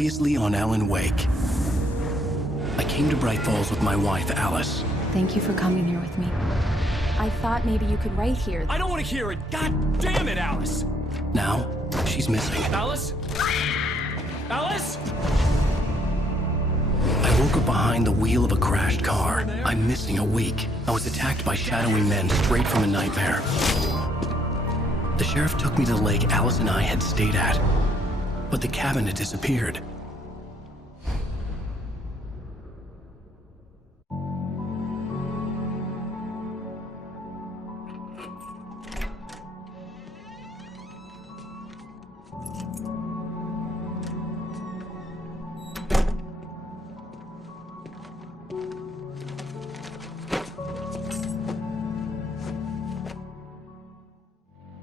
Previously on Alan Wake. I came to Bright Falls with my wife, Alice. Thank you for coming here with me. I thought maybe you could write here. I don't want to hear it! God damn it, Alice! Now, she's missing. Alice? Alice? I woke up behind the wheel of a crashed car. I'm missing a week. I was attacked by shadowy men straight from a nightmare. The sheriff took me to the lake Alice and I had stayed at, but the cabin had disappeared.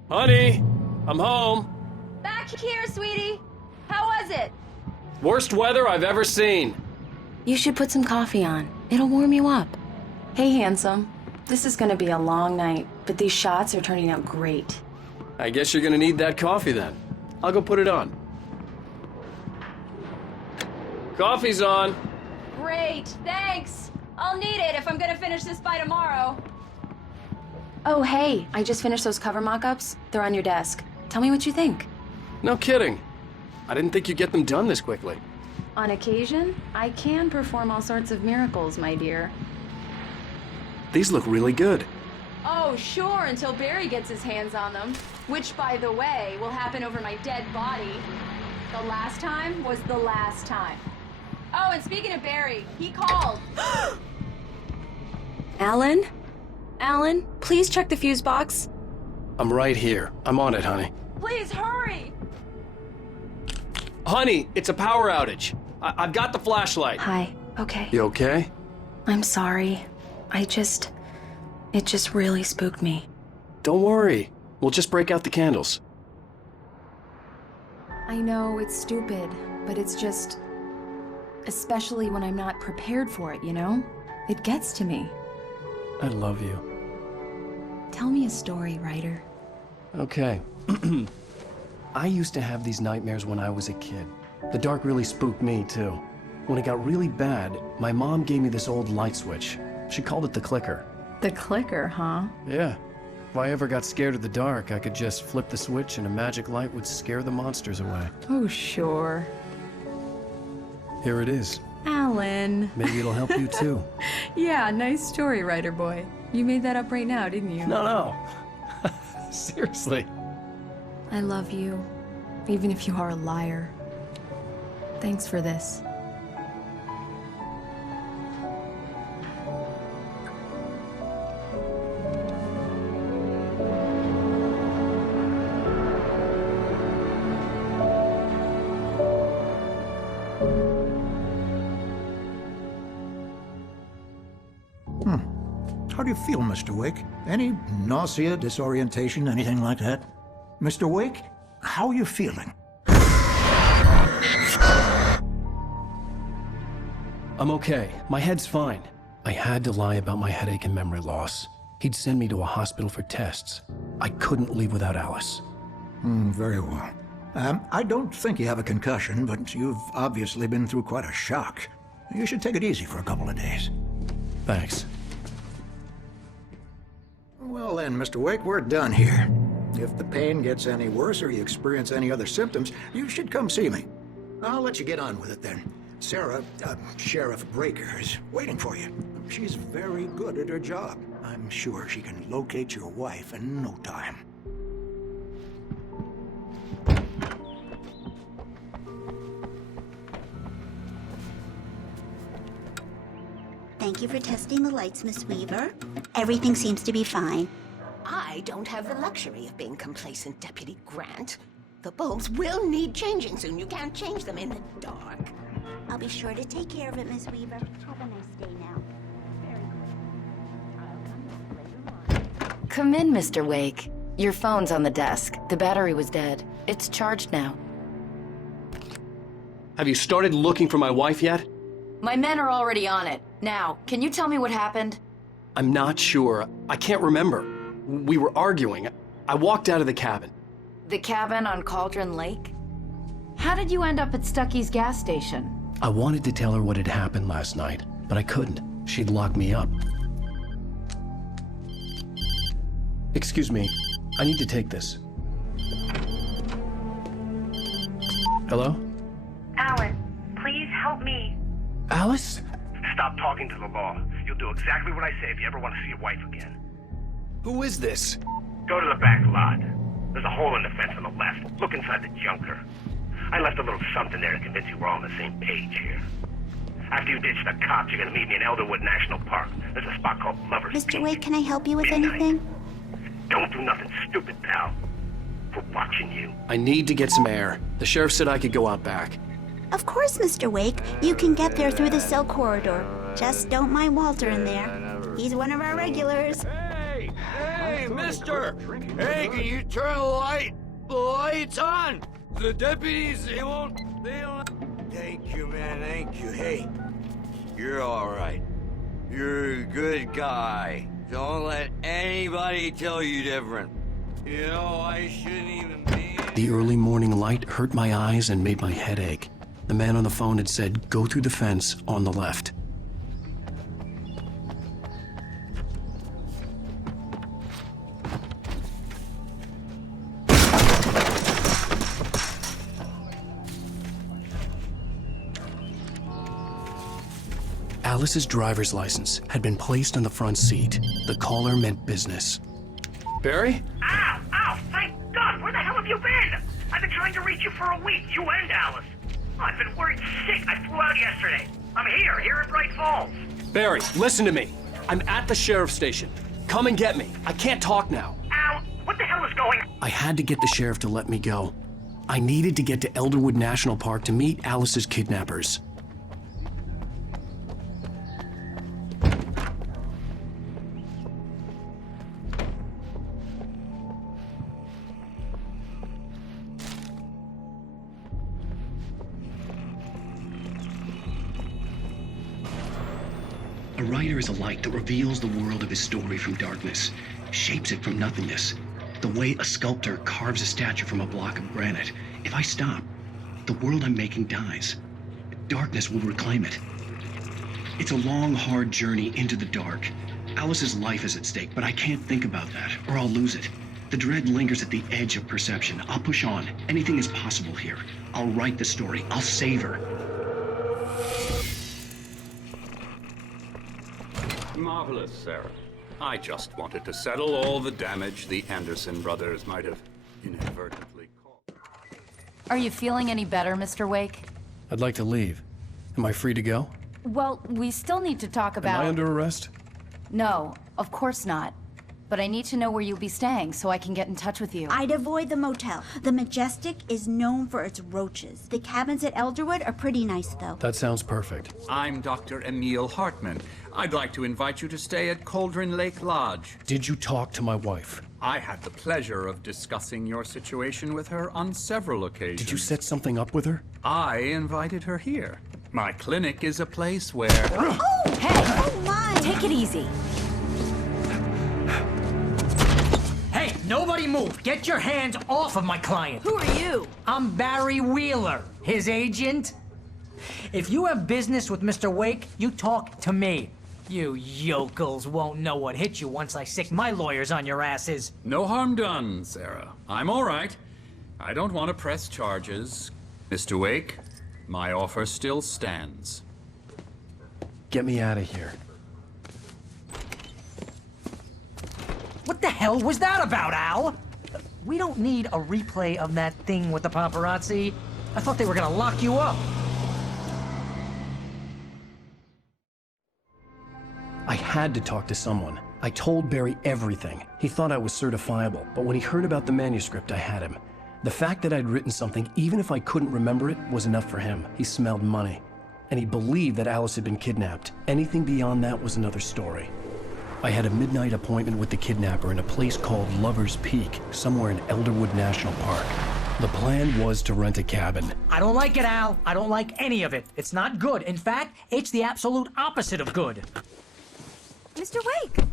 Honey, I'm home. Back here, sweetie. How was it? Worst weather I've ever seen. You should put some coffee on. It'll warm you up. Hey, handsome. This is gonna be a long night, but these shots are turning out great. I guess you're gonna need that coffee then. I'll go put it on. Coffee's on. Great, thanks. I'll need it if I'm gonna finish this by tomorrow. Oh, hey, I just finished those cover mock-ups. They're on your desk. Tell me what you think. No kidding. I didn't think you'd get them done this quickly. On occasion, I can perform all sorts of miracles, my dear. These look really good. Oh, sure, until Barry gets his hands on them. Which, by the way, will happen over my dead body. The last time was the last time. Oh, and speaking of Barry, he called. Alan? Alan, please check the fuse box. I'm right here. I'm on it, honey. Please hurry! Honey, it's a power outage. I've got the flashlight. Hi, okay. You okay? I'm sorry. It just really spooked me. Don't worry. We'll just break out the candles. I know it's stupid, but it's just... Especially when I'm not prepared for it, you know? It gets to me. I love you. Tell me a story, writer. Okay. I used to have these nightmares when I was a kid. The dark really spooked me, too. When it got really bad, my mom gave me this old light switch. She called it the clicker. The clicker, huh? Yeah. If I ever got scared of the dark, I could just flip the switch and a magic light would scare the monsters away. Oh, sure. Here it is. Alan. Maybe it'll help you, too. Yeah, nice story, writer boy. You made that up right now, didn't you? No. Seriously. I love you, even if you are a liar. Thanks for this. How do you feel, Mr. Wake? Any nausea, disorientation, anything like that? Mr. Wake, how are you feeling? I'm okay. My head's fine. I had to lie about my headache and memory loss. He'd send me to a hospital for tests. I couldn't leave without Alice. Very well. I don't think you have a concussion, but you've obviously been through quite a shock. You should take it easy for a couple of days. Thanks. Well then, Mr. Wake, we're done here. If the pain gets any worse or you experience any other symptoms, you should come see me. I'll let you get on with it then. Sarah, Sheriff Breaker, is waiting for you. She's very good at her job. I'm sure she can locate your wife in no time. Thank you for testing the lights, Miss Weaver. Everything seems to be fine. I don't have the luxury of being complacent, Deputy Grant. The bulbs will need changing soon. You can't change them in the dark. I'll be sure to take care of it, Miss Weaver. Have a nice day now. Very good. I'll come back later on. Come in, Mr. Wake. Your phone's on the desk. The battery was dead. It's charged now. Have you started looking for my wife yet? My men are already on it. Now, can you tell me what happened? I'm not sure. I can't remember. We were arguing. I walked out of the cabin. The cabin on Cauldron Lake? How did you end up at Stucky's gas station? I wanted to tell her what had happened last night, but I couldn't. She'd lock me up. Excuse me, I need to take this. Hello? Alan, please help me. Alice? Stop talking to the law. You'll do exactly what I say if you ever want to see your wife again. Who is this? Go to the back lot. There's a hole in the fence on the left. Look inside the junker. I left a little something there to convince you we're all on the same page here. After you ditch the cops, you're gonna meet me in Elderwood National Park. There's a spot called Lover's Mr. Peak. Wake, can I help you with Midnight. anything? Don't do nothing stupid, pal. We're watching you. I need to get some air. The sheriff said I could go out back. Of course, Mr. Wake. You can get there through the cell corridor. Just don't mind Walter in there. He's one of our regulars. Hey, mister! Hey, can you turn the lights on? The deputies, they don't... Thank you, man, thank you. Hey, you're all right. You're a good guy. Don't let anybody tell you different. You know, I shouldn't even be... The early morning light hurt my eyes and made my head ache. The man on the phone had said, go through the fence on the left. Alice's driver's license had been placed on the front seat. The caller meant business. Barry? Ow! Ow! Thank God! Where the hell have you been? I've been trying to reach you for a week, you and Alice. Oh, I've been worried sick. I flew out yesterday. I'm here in Bright Falls. Barry, listen to me. I'm at the sheriff's station. Come and get me. I can't talk now. Al, what the hell is going on? I had to get the sheriff to let me go. I needed to get to Elderwood National Park to meet Alice's kidnappers. A writer is a light that reveals the world of his story from darkness, shapes it from nothingness. The way a sculptor carves a statue from a block of granite. If I stop, the world I'm making dies. Darkness will reclaim it. It's a long, hard journey into the dark. Alice's life is at stake, but I can't think about that, or I'll lose it. The dread lingers at the edge of perception. I'll push on. Anything is possible here. I'll write the story. I'll save her. Marvelous, Sarah. I just wanted to settle all the damage the Anderson brothers might have inadvertently caused. Are you feeling any better, Mr. Wake? I'd like to leave. Am I free to go? Well, we still need to talk about... Am I under arrest? No, of course not. But I need to know where you'll be staying so I can get in touch with you. I'd avoid the motel. The Majestic is known for its roaches. The cabins at Elderwood are pretty nice, though. That sounds perfect. I'm Dr. Emil Hartman. I'd like to invite you to stay at Cauldron Lake Lodge. Did you talk to my wife? I had the pleasure of discussing your situation with her on several occasions. Did you set something up with her? I invited her here. My clinic is a place where... Oh! Hey! Oh, my! Take it easy. Hey, nobody move! Get your hands off of my client! Who are you? I'm Barry Wheeler, his agent. If you have business with Mr. Wake, you talk to me. You yokels won't know what hit you once I sick my lawyers on your asses. No harm done, Sarah. I'm all right. I don't want to press charges. Mr. Wake, my offer still stands. Get me out of here. What the hell was that about, Al? We don't need a replay of that thing with the paparazzi. I thought they were gonna lock you up. I had to talk to someone. I told Barry everything. He thought I was certifiable, but when he heard about the manuscript, I had him. The fact that I'd written something, even if I couldn't remember it, was enough for him. He smelled money. And he believed that Alice had been kidnapped. Anything beyond that was another story. I had a midnight appointment with the kidnapper in a place called Lover's Peak, somewhere in Elderwood National Park. The plan was to rent a cabin. I don't like it, Al. I don't like any of it. It's not good. In fact, it's the absolute opposite of good. Mr. Wake!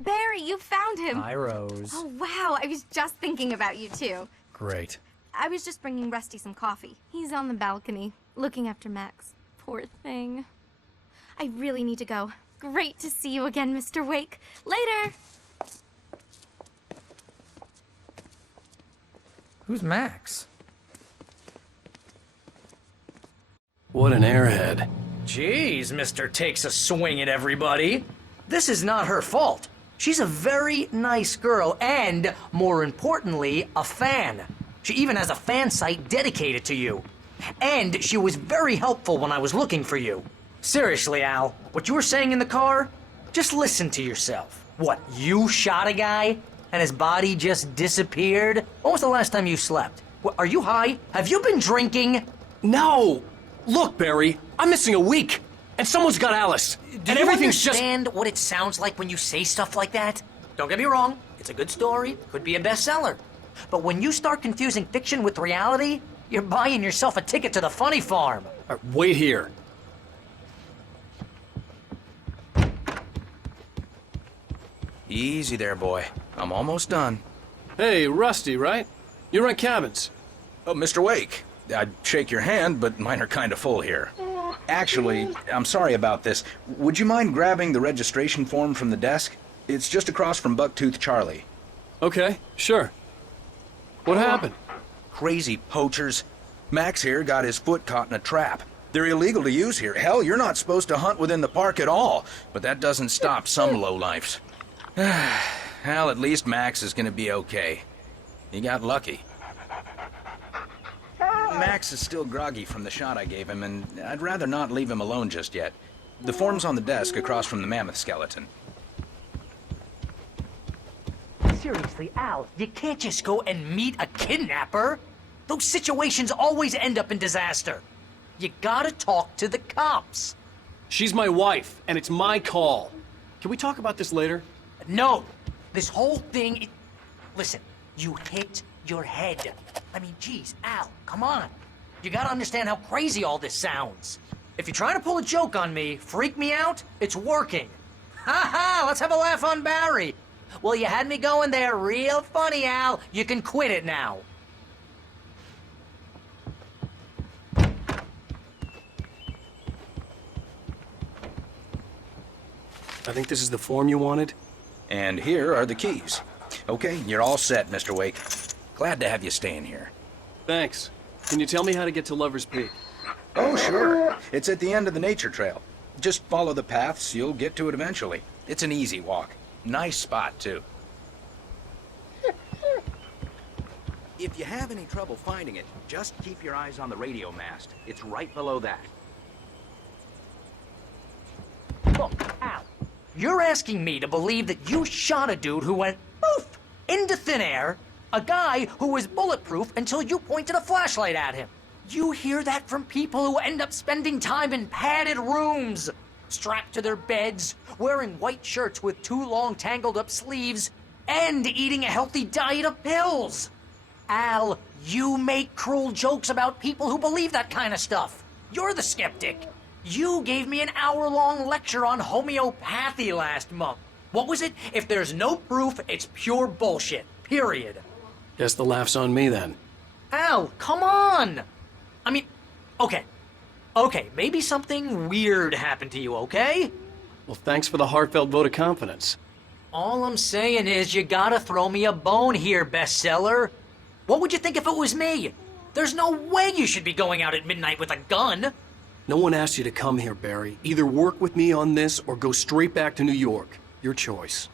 Barry, you found him! Hi, Rose. Oh, wow, I was just thinking about you, too. Great. I was just bringing Rusty some coffee. He's on the balcony, looking after Max. Poor thing. I really need to go. Great to see you again, Mr. Wake. Later! Who's Max? What an airhead. Jeez, Mr. Takes a Swing at everybody. This is not her fault. She's a very nice girl and, more importantly, a fan. She even has a fan site dedicated to you. And she was very helpful when I was looking for you. Seriously, Al, what you were saying in the car? Just listen to yourself. What, you shot a guy and his body just disappeared? When was the last time you slept? What, are you high? Have you been drinking? No! Look, Barry, I'm missing a week, and someone's got Alice. Do you understand what it sounds like when you say stuff like that? Don't get me wrong, it's a good story, could be a bestseller. But when you start confusing fiction with reality, you're buying yourself a ticket to the funny farm. Wait here. Easy there, boy. I'm almost done. Hey, Rusty, right? You rent cabins. Oh, Mr. Wake. I'd shake your hand, but mine are kind of full here. Actually, I'm sorry about this. Would you mind grabbing the registration form from the desk? It's just across from Bucktooth Charlie. Okay, sure. What happened? Crazy poachers. Max here got his foot caught in a trap. They're illegal to use here. Hell, you're not supposed to hunt within the park at all. But that doesn't stop some lowlifes. Well, at least Max is gonna be okay. He got lucky. Max is still groggy from the shot I gave him, and I'd rather not leave him alone just yet. The form's on the desk across from the mammoth skeleton. Seriously, Al, you can't just go and meet a kidnapper. Those situations always end up in disaster. You gotta talk to the cops. She's my wife, and it's my call. Can we talk about this later? No. This whole thing... Listen, you hit your head. I mean, geez, Al, come on. You gotta understand how crazy all this sounds. If you're trying to pull a joke on me, freak me out, it's working. Ha ha, let's have a laugh on Barry. Well, you had me going there real funny, Al. You can quit it now. I think this is the form you wanted. And here are the keys. Okay, you're all set, Mr. Wake. Glad to have you staying here. Thanks. Can you tell me how to get to Lover's Peak? Oh, sure. It's at the end of the nature trail. Just follow the paths, you'll get to it eventually. It's an easy walk. Nice spot, too. If you have any trouble finding it, just keep your eyes on the radio mast. It's right below that. Look, Al, you're asking me to believe that you shot a dude who went poof into thin air, a guy who was bulletproof until you pointed a flashlight at him. You hear that from people who end up spending time in padded rooms, strapped to their beds, wearing white shirts with too long tangled up sleeves, and eating a healthy diet of pills. Al, you make cruel jokes about people who believe that kind of stuff. You're the skeptic. You gave me an hour-long lecture on homeopathy last month. What was it? If there's no proof, it's pure bullshit. Period. Guess the laugh's on me then. Al, come on! I mean, okay. Okay, maybe something weird happened to you, okay? Well, thanks for the heartfelt vote of confidence. All I'm saying is you gotta throw me a bone here, bestseller. What would you think if it was me? There's no way you should be going out at midnight with a gun. No one asked you to come here, Barry. Either work with me on this or go straight back to New York. Your choice.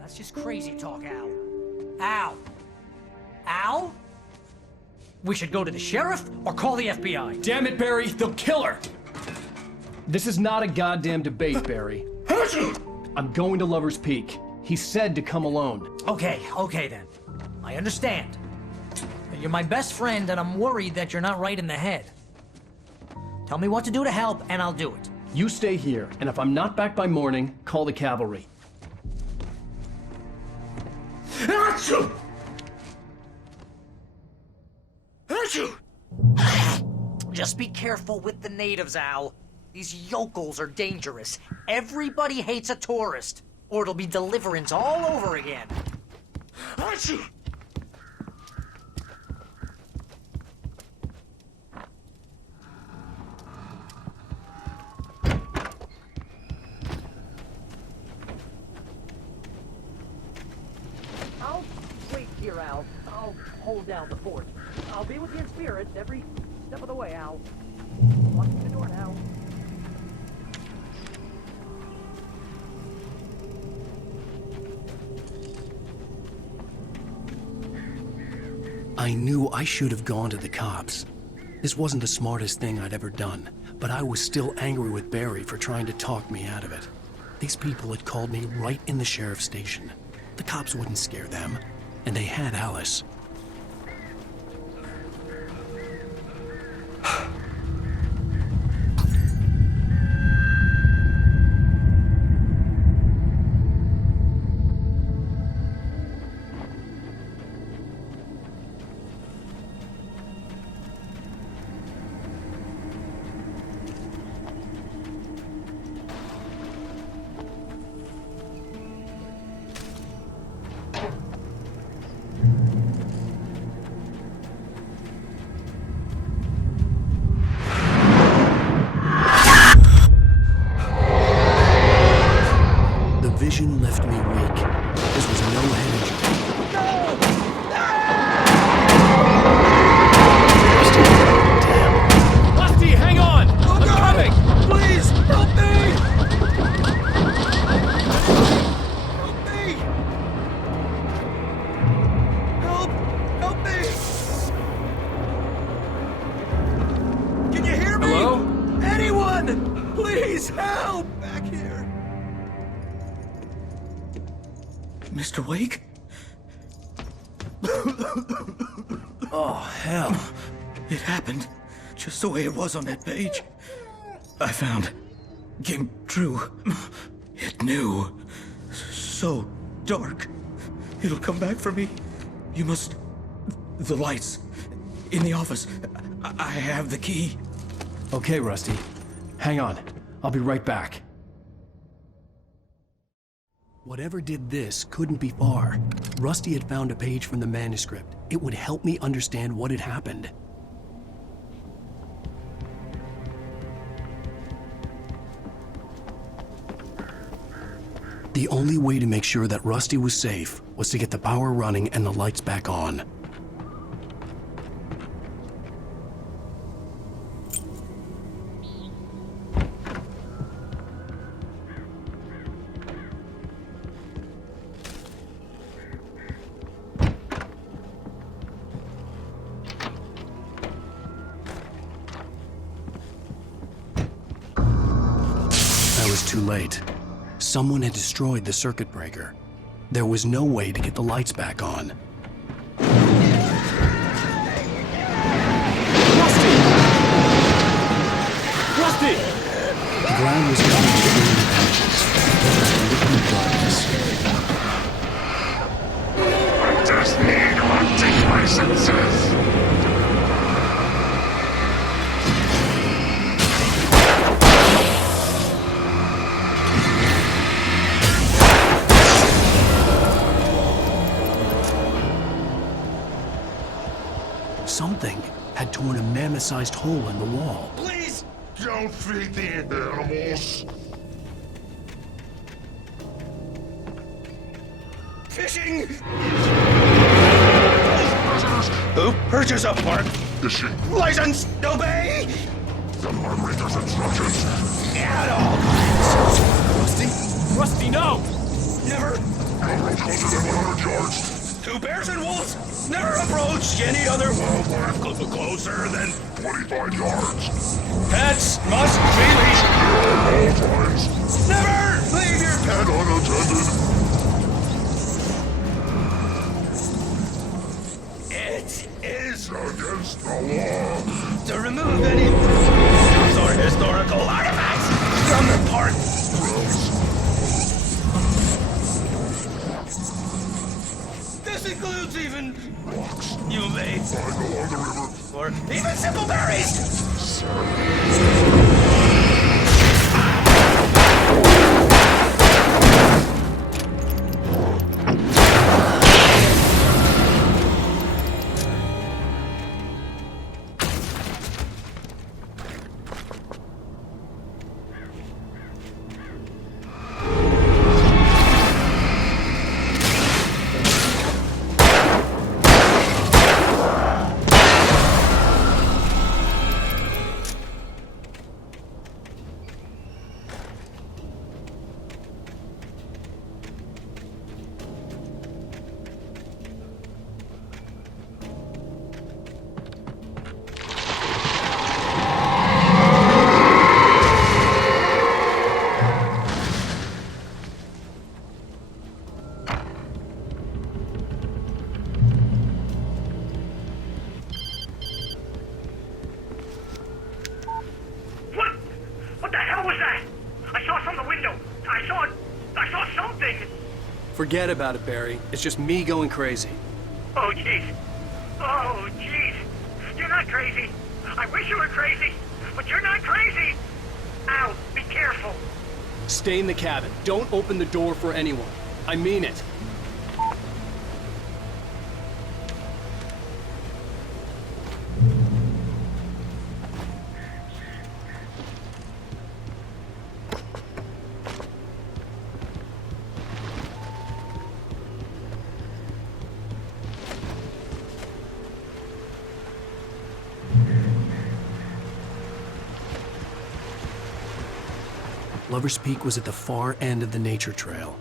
That's just crazy talk, Al. Al? Al? We should go to the sheriff or call the FBI. Damn it, Barry, they'll kill her! This is not a goddamn debate, Barry. I'm going to Lover's Peak. He said to come alone. Okay then. I understand. You're my best friend and I'm worried that you're not right in the head. Tell me what to do to help and I'll do it. You stay here, and if I'm not back by morning, call the cavalry. Just be careful with the natives, Al. These yokels are dangerous. Everybody hates a tourist, or it'll be Deliverance all over again. Achoo! I'll wait here, Al. I'll hold down the fort. I'll be with you in spirit every step of the way, Al. Watching the door now. I knew I should have gone to the cops. This wasn't the smartest thing I'd ever done, but I was still angry with Barry for trying to talk me out of it. These people had called me right in the sheriff's station. The cops wouldn't scare them, and they had Alice. Vision left me weak. This was no hedge. Damn. Rusty, hang on! I'm coming! Please, help me! Help me! Help me! Can you hear me? Hello? Anyone! Please help! Back here. Mr. Wake? Oh, hell. It happened just the way it was on that page. I found. Came true. It knew. So dark. It'll come back for me. You must... The lights. In the office. I have the key. Okay, Rusty. Hang on. I'll be right back. Whatever did this couldn't be far. Rusty had found a page from the manuscript. It would help me understand what had happened. The only way to make sure that Rusty was safe was to get the power running and the lights back on. Too late. Someone had destroyed the circuit breaker. There was no way to get the lights back on. Rusty! Rusty! The ground was covered with green patches. Liquid darkness. I just need hunting licenses. Something had torn a mammoth-sized hole in the wall. Please don't feed the animals. Fishing! Who purchased a park? Fishing. License! Obey! The moderator's instructions. At all times. Rusty? Rusty, no! Never. Don't approach closer than 100 yards. 2 bears and wolves. Never approach any other wildlife closer than 25 yards. Pets must be leashed. At all times. Never leave your pet unattended. It is against the law to remove any photos or historical artifacts from the park. This includes even rocks. You may find along the river for even simple berries! What the hell was that? I saw from the window. I saw something. Forget about it, Barry. It's just me going crazy. Oh, jeez. Oh, jeez. You're not crazy. I wish you were crazy, but you're not crazy. Ow, be careful. Stay in the cabin. Don't open the door for anyone. I mean it. Lover's Peak was at the far end of the nature trail.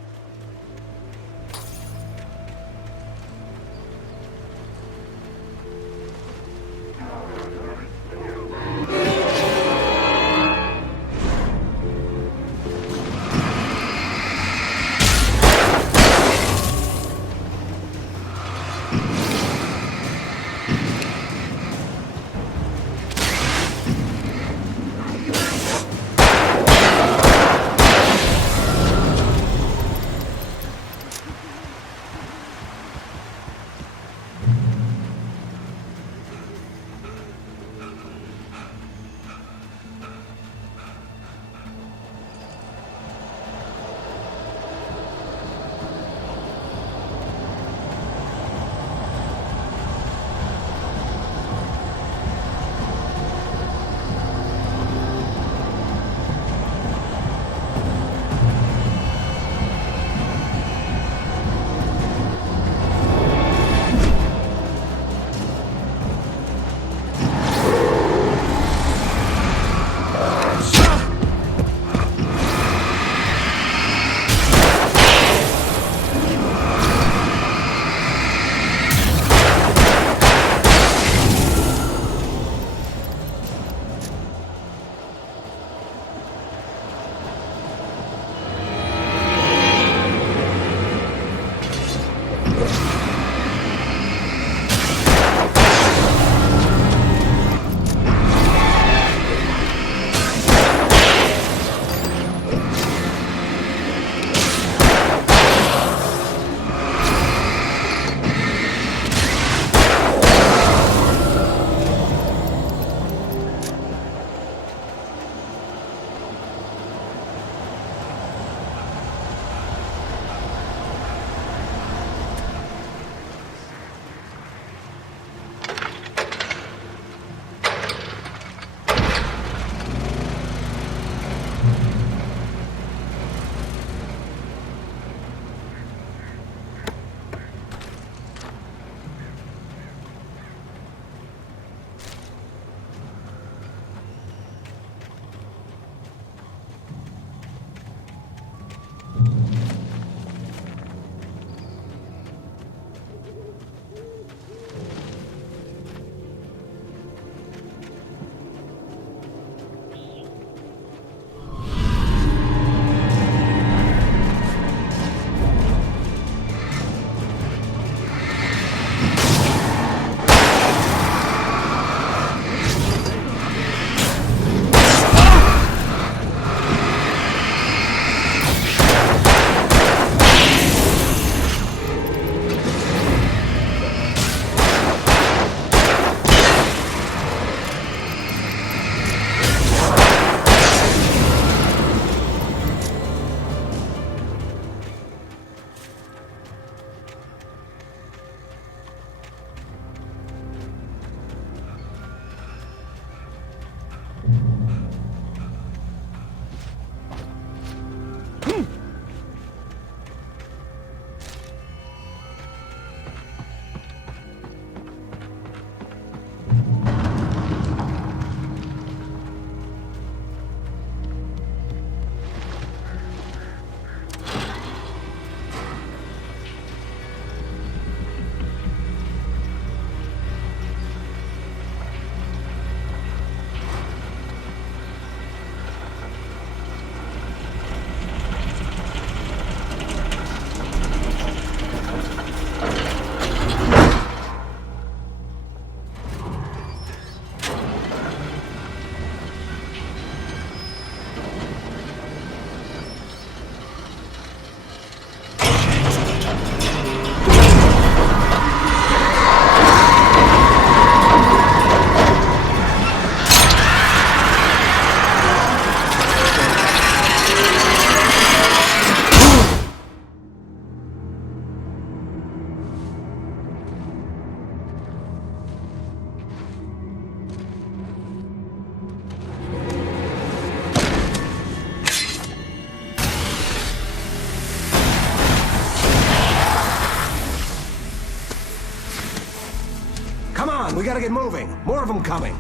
on, we gotta get moving. More of them coming.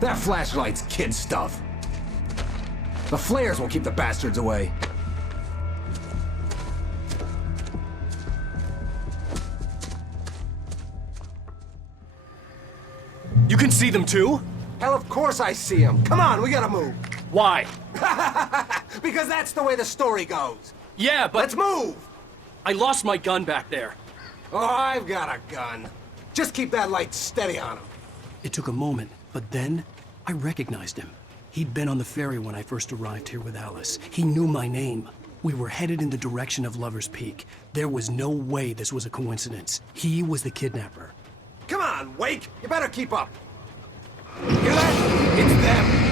That flashlight's kid stuff. The flares will keep the bastards away. You can see them too? Hell, of course I see them. Come on, we gotta move. Why? Because that's the way the story goes. Yeah, but... Let's move! I lost my gun back there. Oh, I've got a gun. Just keep that light steady on him. It took a moment, but then I recognized him. He'd been on the ferry when I first arrived here with Alice. He knew my name. We were headed in the direction of Lover's Peak. There was no way this was a coincidence. He was the kidnapper. Come on, Wake! You better keep up. Hear that? It's them.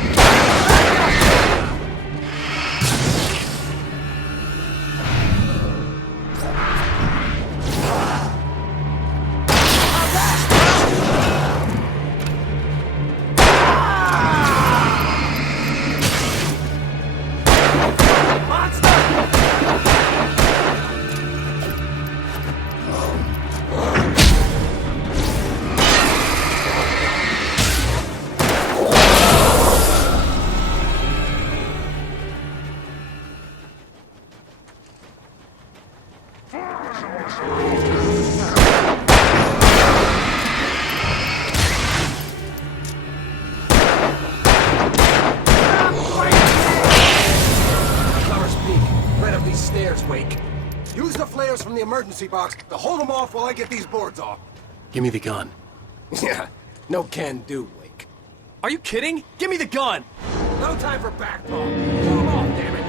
Use the flares from the emergency box to hold them off while I get these boards off. Give me the gun. Yeah, no can do, Wake. Are you kidding? Give me the gun! No time for back talk. Pull them off, damn it.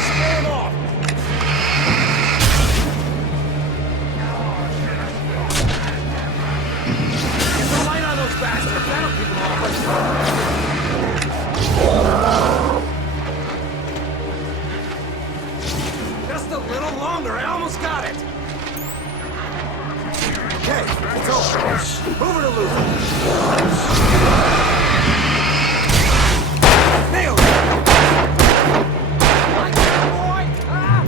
Stand off. Bastard, that'll keep them off. Just a little longer, I almost got it. Okay, it's over. Move her to Luther. Nailed it. Like that, boy. Ah.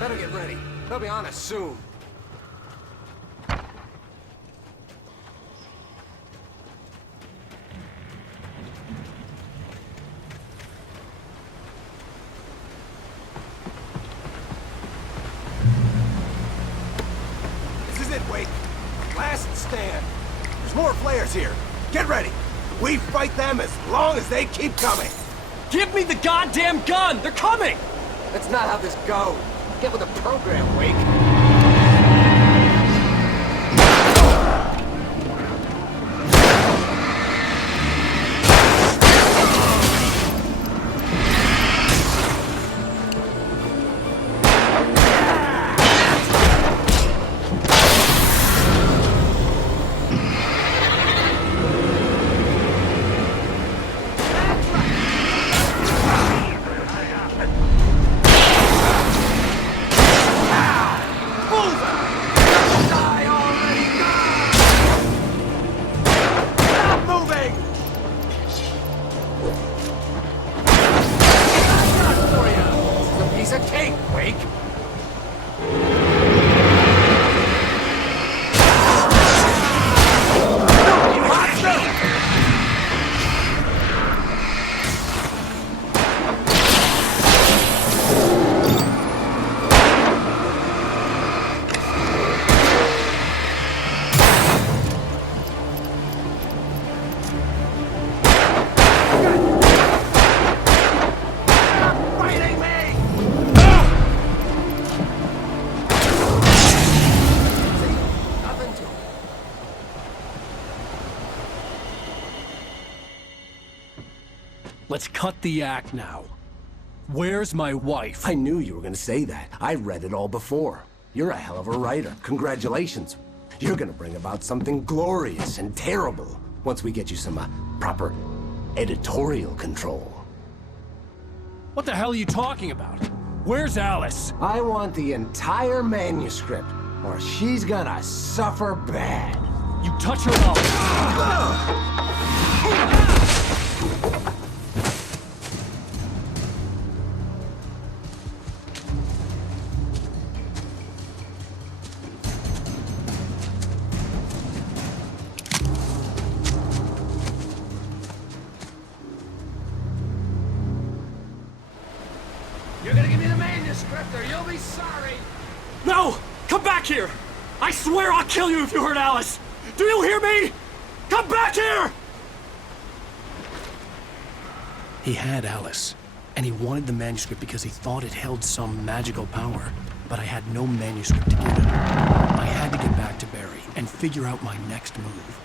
Better get ready. They'll be on us soon. This is it, Wake. Last stand. There's more flares here. Get ready. We fight them as long as they keep coming. Give me the goddamn gun! They're coming! That's not how this goes. Get with the program, Wake. Let's cut the act now. Where's my wife? I knew you were gonna say that. I read it all before. You're a hell of a writer. Congratulations. You're gonna bring about something glorious and terrible once we get you some proper editorial control. What the hell are you talking about? Where's Alice? I want the entire manuscript, or she's gonna suffer bad. You touch her up. You're gonna give me the manuscript or you'll be sorry. No! Come back here! I swear I'll kill you if you hurt Alice! Do you hear me? Come back here! He had Alice, and he wanted the manuscript because he thought it held some magical power. But I had no manuscript to give him. I had to get back to Barry and figure out my next move.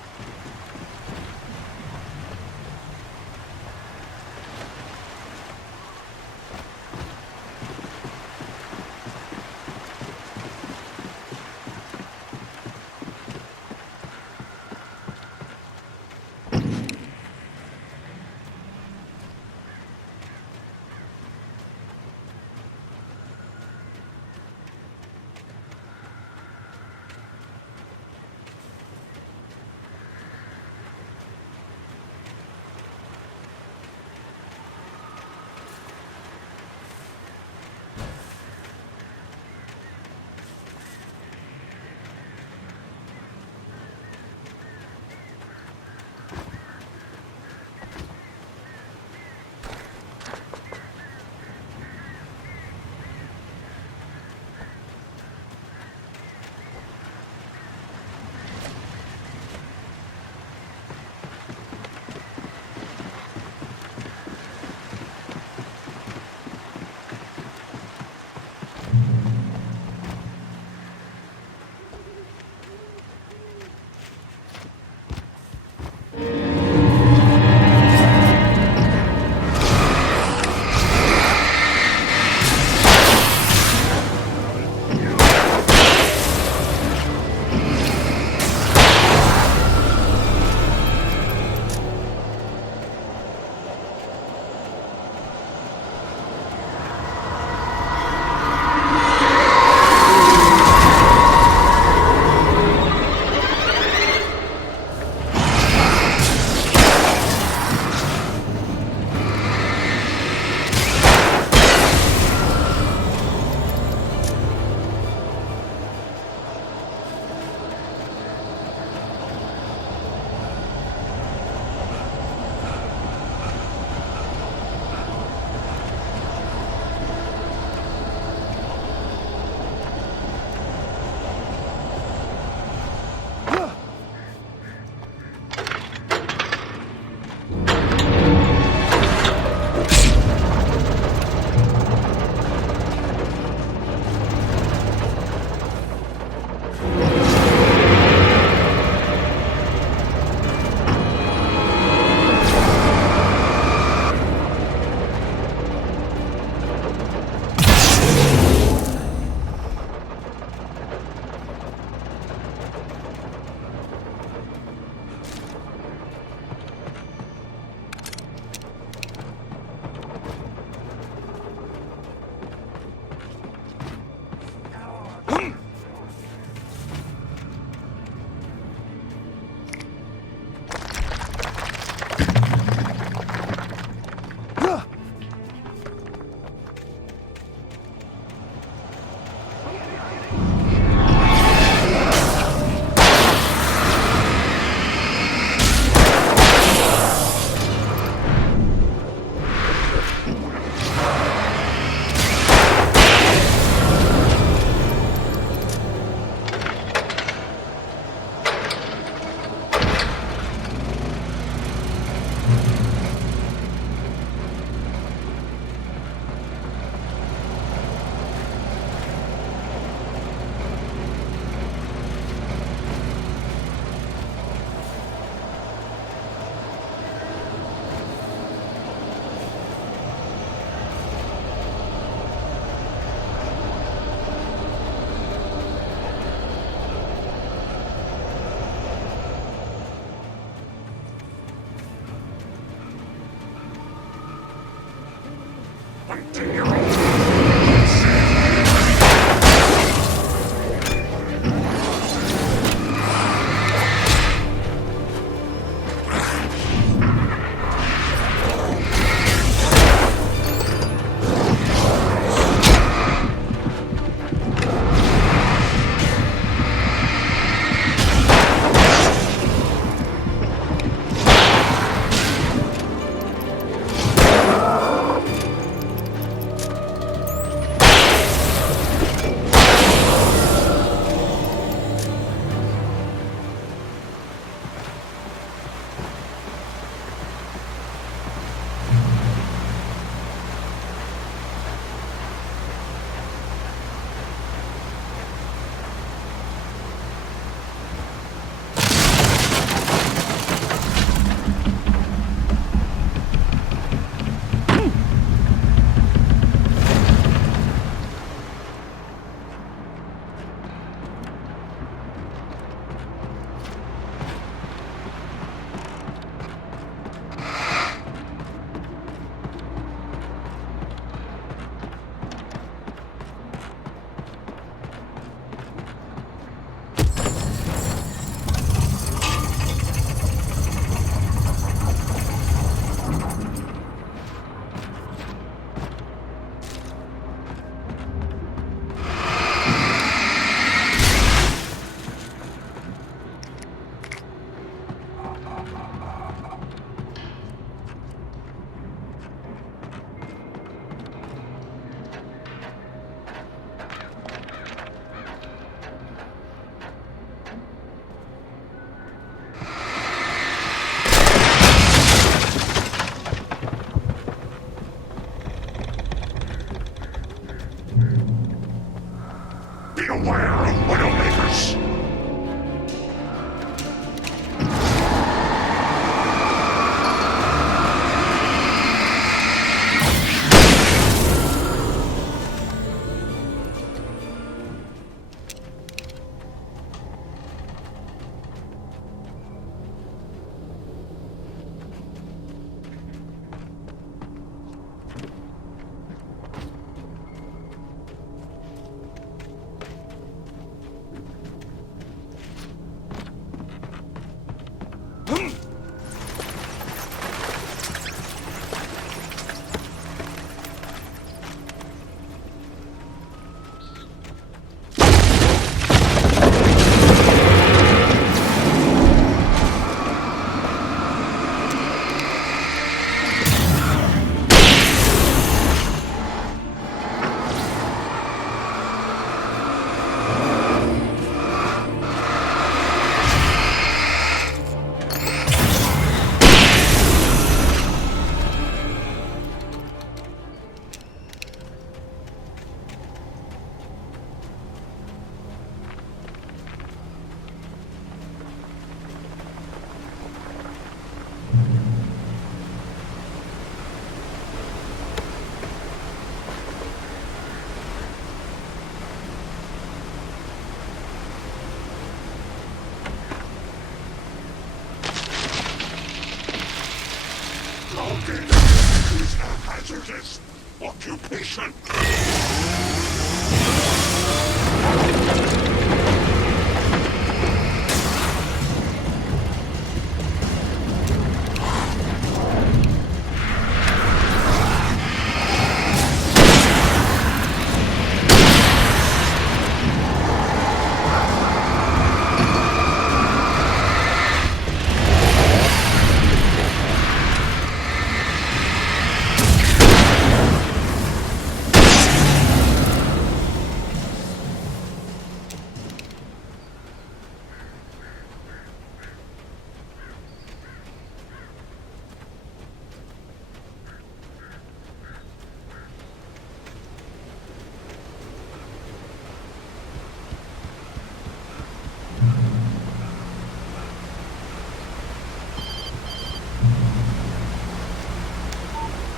Smoking is a hazardous occupation.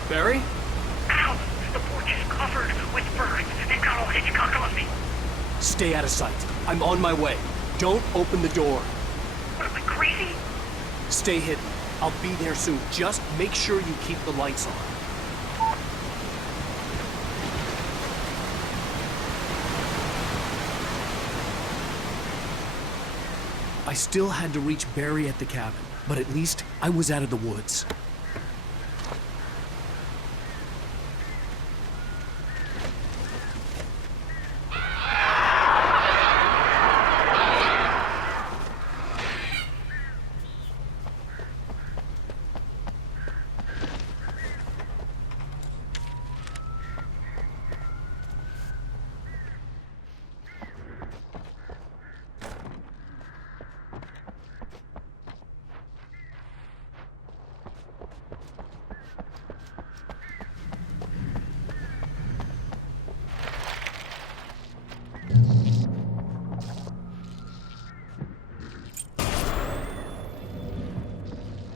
Barry? Ow! The porch is covered with birds. They've got all Hitchcock on me. Stay out of sight. I'm on my way. Don't open the door. What am I, crazy? Stay hidden. I'll be there soon. Just make sure you keep the lights on. I still had to reach Barry at the cabin, but at least I was out of the woods.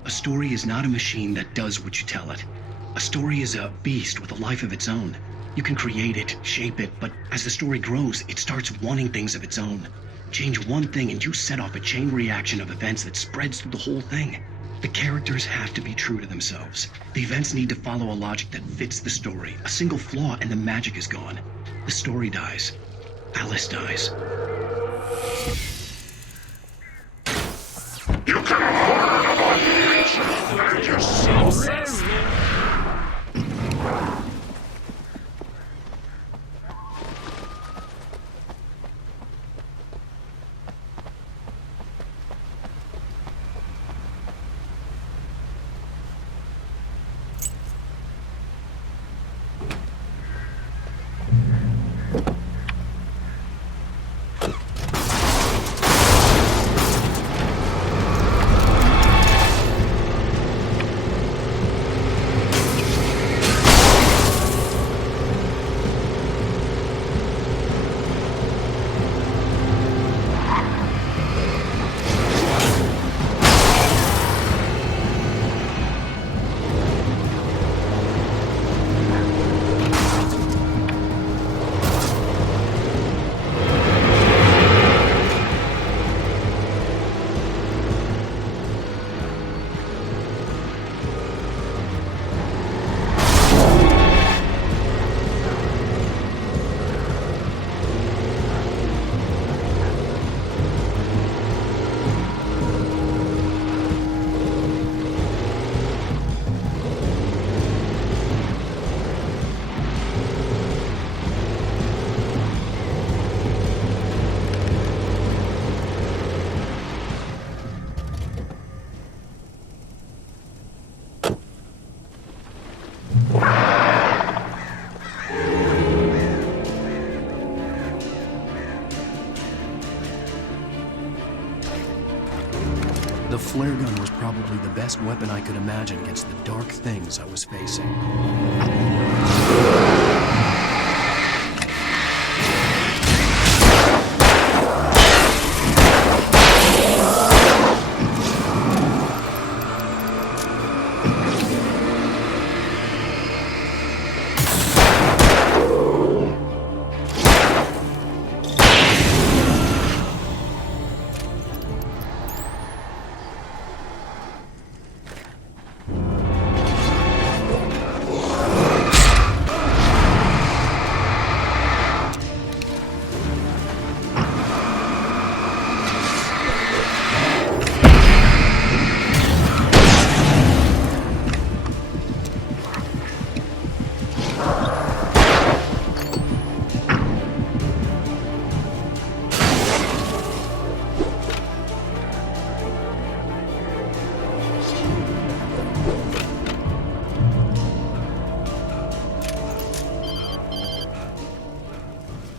A story is not a machine that does what you tell it. A story is a beast with a life of its own. You can create it, shape it, but as the story grows, it starts wanting things of its own. Change one thing and you set off a chain reaction of events that spreads through the whole thing. The characters have to be true to themselves. The events need to follow a logic that fits the story. A single flaw and the magic is gone. The story dies. Alice dies. You can afford another creature like yourself. The flare gun was probably the best weapon I could imagine against the dark things I was facing.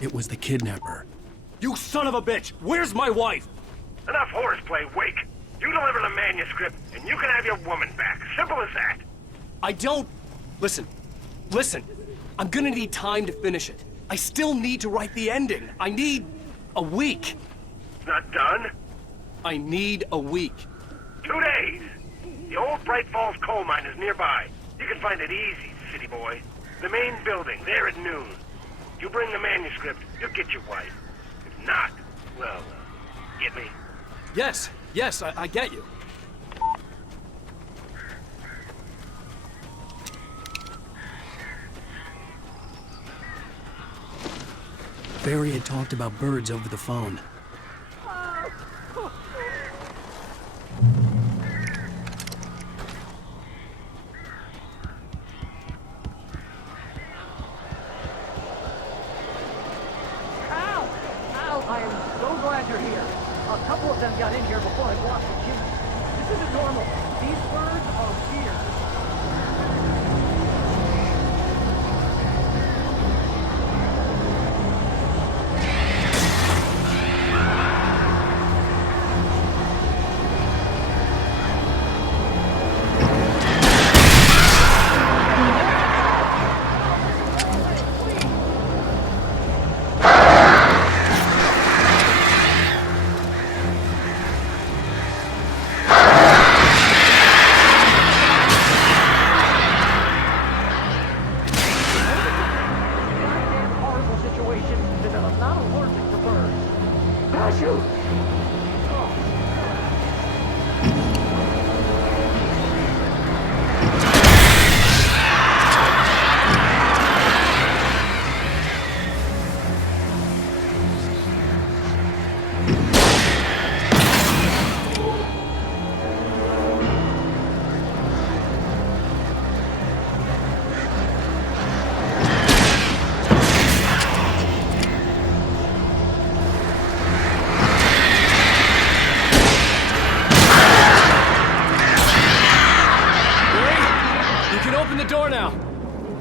It was the kidnapper. You son of a bitch! Where's my wife? Enough horseplay, Wake. You deliver the manuscript, and you can have your woman back. Simple as that. I don't... Listen. I'm gonna need time to finish it. I still need to write the ending. I need a week. Not done? I need a week. 2 days. The old Bright Falls coal mine is nearby. You can find it easy, city boy. The main building, there at noon. You bring the manuscript, you'll get your wife. If not, well, get me? Yes, I get you. Barry had talked about birds over the phone. Al, I am so glad you're here. A couple of them got in here before I blocked the chimney. This isn't normal. These birds are weird.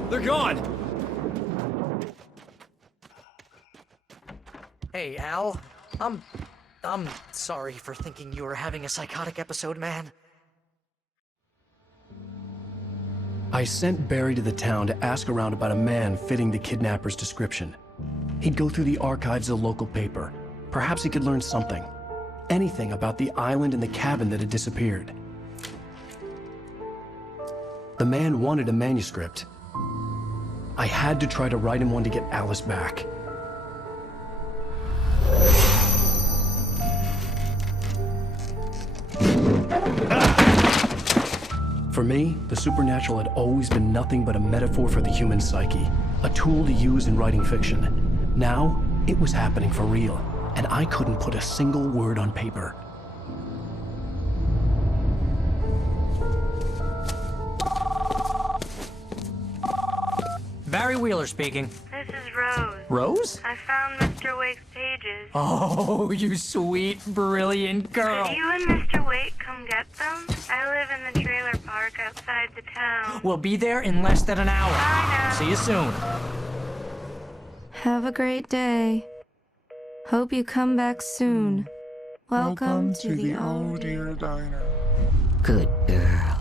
They're gone! Hey, Al. I'm sorry for thinking you were having a psychotic episode, man. I sent Barry to the town to ask around about a man fitting the kidnapper's description. He'd go through the archives of the local paper. Perhaps he could learn something. Anything about the island and the cabin that had disappeared. The man wanted a manuscript. I had to try to write him one to get Alice back. For me, the supernatural had always been nothing but a metaphor for the human psyche, a tool to use in writing fiction. Now, it was happening for real, and I couldn't put a single word on paper. Barry Wheeler speaking. This is Rose. Rose? I found Mr. Wake's pages. Oh, you sweet, brilliant girl. Could you and Mr. Wake come get them? I live in the trailer park outside the town. We'll be there in less than an hour. Bye now. See you soon. Have a great day. Hope you come back soon. Welcome to the old dear diner. Good girl.